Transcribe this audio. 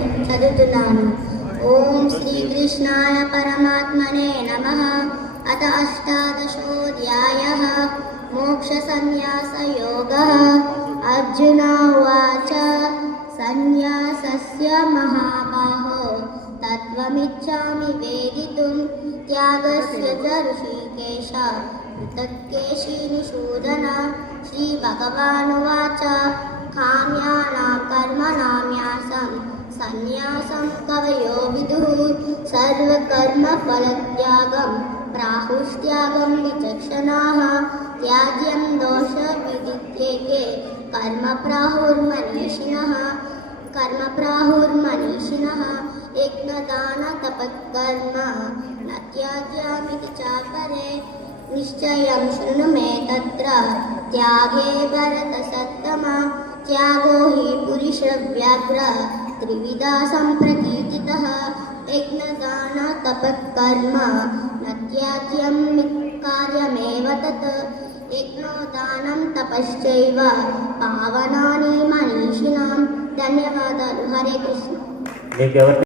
చదువుతున్నాను. ఓం శ్రీకృష్ణాయ పరమాత్మనే నమః. అత అష్టాదశోऽధ్యాయः మోక్షసన్యాసయోగः. అర్జున ఉవాచ సన్యాసస్య మహాబాహో తత్వమిచ్ఛామి వేదితుం త్యాగస్య చ ఋషికేశ పృథక్కేశీ నిషూదన. శ్రీభగవానువాచ కామ్యానాం కర్మణాం న్యాసం సన్యాసం కవయో విదుః. సర్వకర్మఫలత్యాగం ప్రాహుస్త్యాగం విచక్షణాః. త్యాజ్యం దోష విదిత్యేకే కర్మ ప్రాహుర్మనీషిణః. యజ్ఞదాన తపఃకర్మ న త్యాజ్యామితి చాపరే. నిశ్చయం శృణు మే తత్ర త్యాగే భరతసత్తమ. త్యాగో హి పురుషవ్యాఘ్ర త్రివిధా సంప్రకీర్తితః. యజ్ఞదాన తపఃకర్మ న త్యాజ్యం కార్యమేవ తత్. యజ్ఞోదానం తపశ్చైవ పావనాని మనీషిణాం. ధన్యవాదాలు. హరే కృష్ణ.